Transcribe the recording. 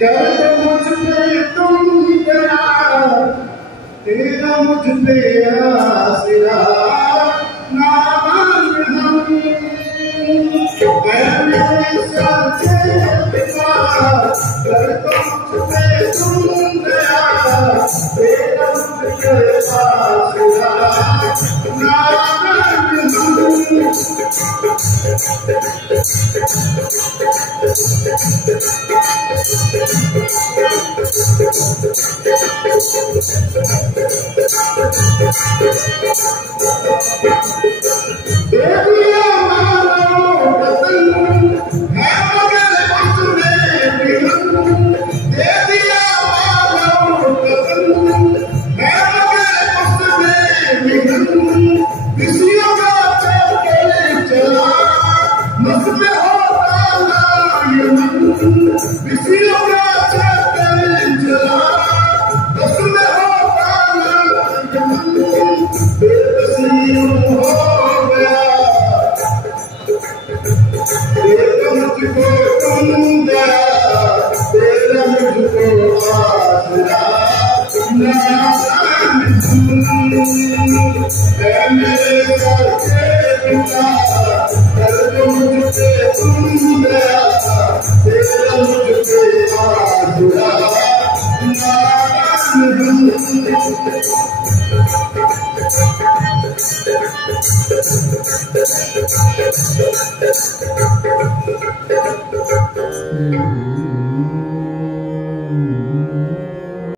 कर दो मुझ पे तुम दया, तेरा मुझ पे आसरा, नामान हम मेरे साथे पिता। कर दो मुझ पे तुम दया, तेरा मुझ पे आसरा, नामान हम। देविया मानो वतन है मगर उसमें विघन। देविया मानो वतन है मगर उसमें विघन। किसियों का चलके चला मसले होता ना ये मन। किसियों का चलके चला मसले होता ना ये मन। बेबसियों हो गया तेरा मुझको तुम दया, तेरा मुझको आसरा, नासान है मेरे साथे पिता। कर दो मुझ पे तुम दया, तेरा मुझ पे आसरा, नासान